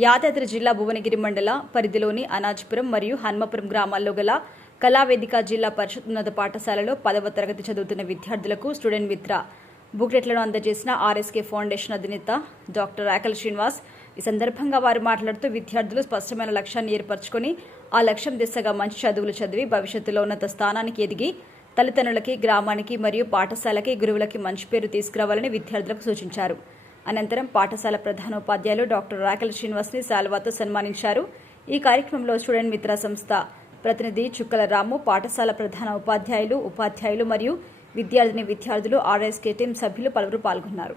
యాదాద్రి జిల్లా భువనగిరి మండల పరిధిలోని అనాజ్పురం మరియు హన్మపురం గ్రామాల్లో గల కళావేదిక జిల్లా పరిషత్ ఉన్నత పాఠశాలలో 10వ తరగతి చదువుతున్న విద్యార్థులకు స్టూడెంట్ మిత్ర బుక్లెట్లను అందజేసిన ఆర్ఎస్కే ఫౌండేషన్ అధినేత డాక్టర్ రాకల్ శ్రీనివాస్. ఈ సందర్భంగా వారు మాట్లాడుతూ విద్యార్థులు స్పష్టమైన లక్ష్యాన్ని ఏర్పరచుకొని ఆ లక్ష్యం దిశగా మంచి చదువులు చదివి భవిష్యత్తులో ఉన్నత స్థానానికి ఎదిగి తల్లిదండ్రులకి, గ్రామానికి మరియు పాఠశాలకి, గురువులకి మంచి పేరు తీసుకురావాలని విద్యార్థులకు సూచించారు. అనంతరం పాఠశాల ప్రధానోపాధ్యాయులు డాక్టర్ రాకల్ శ్రీనివాస్ని శాలువాతో సన్మానించారు. ఈ కార్యక్రమంలో స్టూడెంట్ మిత్ర సంస్థ ప్రతినిధి చుక్కల రాము, పాఠశాల ప్రధాన ఉపాధ్యాయులు మరియు విద్యార్థులు, ఆర్ఎస్కే టీం సభ్యులు పలువురు పాల్గొన్నారు.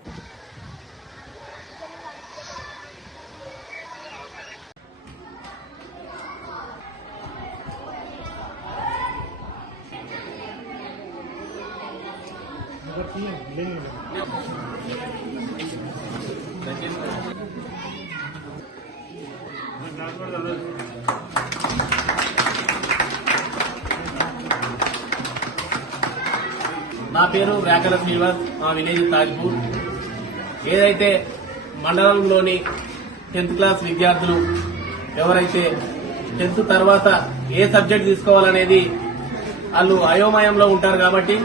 నా పేరు రాకల శ్రీనివాస్. మా విలేజ్ తాజ్పూర్. ఏదైతే మండలంలోని 10th క్లాస్ విద్యార్థులు ఎవరైతే 10th తర్వాత ఏ సబ్జెక్ట్ తీసుకోవాలనేది వాళ్ళు అయోమయంలో ఉంటారు. కాబట్టి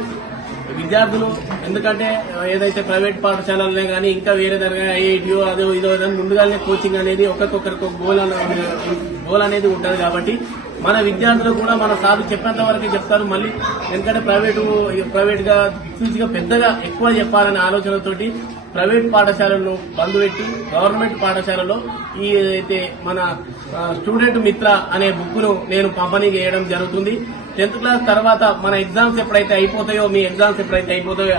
విద్యార్థులు ఎందుకంటే ఏదైతే ప్రైవేట్ పాఠశాలలనే కానీ ఇంకా వేరే దగ్గర ఐఐటియో అదో ఇదో ముందుగానే కోచింగ్ అనేది ఒక్కొక్కరికి గోల్ అనేది ఉంటుంది. కాబట్టి మన విద్యార్థులు కూడా మన సార్లు చెప్పేంత వరకు చెప్తారు. మళ్ళీ ఎందుకంటే ప్రైవేట్ గా సూచిగా పెద్దగా ఎక్కువ చెప్పాలనే ఆలోచనతోటి ప్రైవేట్ పాఠశాలలను బంద్ పెట్టి గవర్నమెంట్ పాఠశాలలో ఈ అయితే మన స్టూడెంట్ మిత్ర అనే బుక్ ను నేను పంపిణీ చేయడం జరుగుతుంది. 10th క్లాస్ తర్వాత మన ఎగ్జామ్స్ ఎప్పుడైతే అయిపోతాయో, మీ ఎగ్జామ్స్ ఎప్పుడైతే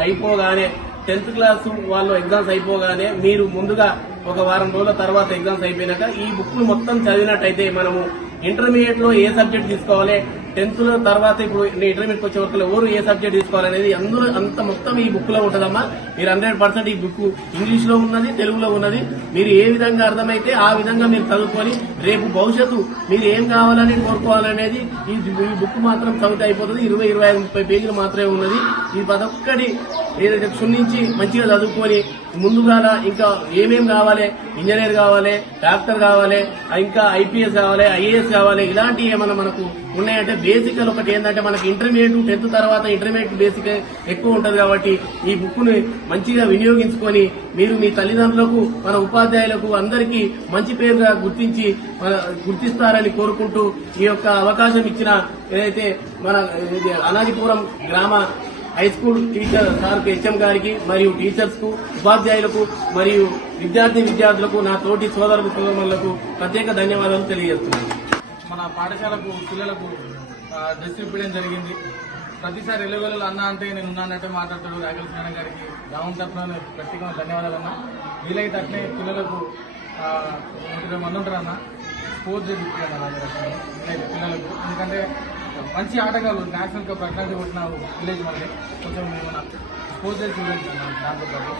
అయిపోగానే 10th క్లాస్ వాళ్ళు ఎగ్జామ్స్ అయిపోగానే మీరు ముందుగా ఒక వారం రోజుల తర్వాత ఎగ్జామ్స్ అయిపోయినాక ఈ బుక్ ను మొత్తం చదివినట్టయితే మనము ఇంటర్మీడియట్ లో ఏ సబ్జెక్ట్ తీసుకోవాలి, 10th లో తర్వాత ఇప్పుడు ఇంటర్మీడియట్ వచ్చే వరకు ఎవరు ఏ సబ్జెక్ట్ తీసుకోవాలనేది అందరూ అంత మొత్తం ఈ బుక్ లో ఉంటుందమ్మా. మీరు 100% ఈ బుక్ ఇంగ్లీష్ లో ఉన్నది, తెలుగులో ఉన్నది. మీరు ఏ విధంగా అర్థమైతే ఆ విధంగా మీరు చదువుకొని రేపు భవిష్యత్తు మీరు ఏం కావాలని కోరుకోవాలనేది ఈ బుక్ మాత్రం చదివితే అయిపోతుంది. 20, 25, 30 పేజీలు మాత్రమే ఉన్నది. ఈ ప్రతి ఏదైతే క్షుణ్ణించి మంచిగా చదువుకొని ముందుగా ఇంకా ఏమేం కావాలి, ఇంజనీర్ కావాలి, డాక్టర్ కావాలి, ఇంకా ఐపీఎస్ కావాలి, ఐఏఎస్ కావాలి, ఇలాంటి ఏమైనా మనకు ఉన్నాయంటే బేసికల్ ఒకటి ఏంటంటే మనకి ఇంటర్మీడియట్ 10th తర్వాత ఇంటర్మీడియట్ బేసిక్ ఎక్కువ ఉంటుంది. కాబట్టి ఈ బుక్ ని మంచిగా వినియోగించుకొని మీరు మీ తల్లిదండ్రులకు, మన ఉపాధ్యాయులకు అందరికీ మంచి పేరుగా గుర్తిస్తారని కోరుకుంటూ ఈ యొక్క అవకాశం ఇచ్చిన ఏదైతే మన అనాజిపురం గ్రామ high school teacher sir HM గారికి మరియు టీచర్స్ కు, ఉపాధ్యాయులకు మరియు విద్యార్థులకు, నా తోటి సోదరులకు ప్రత్యేక ధన్యవాదాలు తెలియజేస్తున్నాను. మన పాఠశాలకు పిల్లలకు డ్రెస్ ఇవ్వడం జరిగింది. ప్రతిసారి ఎల్లవేళలు అన్న అంటే నేను ఉన్నానంటే మాట్లాడతాడు. రాకల్ శ్రీనివాస్ గారికి గ్రామం తరఫున ప్రత్యేకంగా ధన్యవాదాలు అన్న. వీలైతే అట్లే పిల్లలకు 120 మంది ఉంటారు అన్న. స్పోర్ట్స్ చేయించాను పిల్లలకు. ఎందుకంటే మంచి ఆటగాళ్ళు నేషనల్ కప్ అట్లాంటి కొట్టిన విలేజ్ మళ్ళీ కొంచెం ఏమన్నా స్పోర్ట్స్ చూపించాను. దాంతో పాటు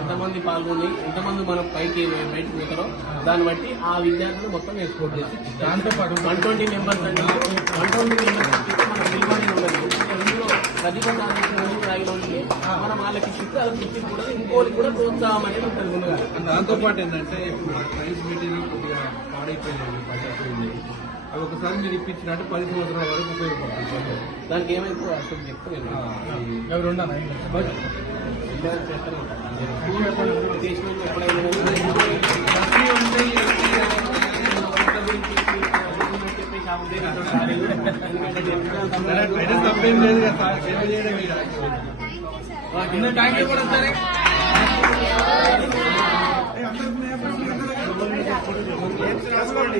ఎంతమంది పాల్గొని ఎంతమంది మనం బయటకు పోతారో దాన్ని బట్టి ఆ విద్యార్థులు మొత్తం ఎక్స్పోర్ట్ చేసి దాంతో పాటు 120 మెంబర్స్ అంటే 120 మెంబర్స్ ప్రతిభ మనం వాళ్ళకి శిక్ష కూడా ఇంకోటి కూడా ప్రోత్సాహం అనేది ఉంటుంది ముందుగా. దాంతో పాటు ఏంటంటే ఇప్పుడు ప్రైజ్ మెటీరియల్ కొద్దిగా పాడైపోయింది, పడిపోయింది. అవి ఒకసారి మీరు ఇప్పించినట్టు 10 సంవత్సరాల వరకు ఉపయోగపడుతుంది. దానికి ఏమైతే అసలు చెప్తాను థ్యాంక్ యూ కూడా సరే. రాసుకోండి.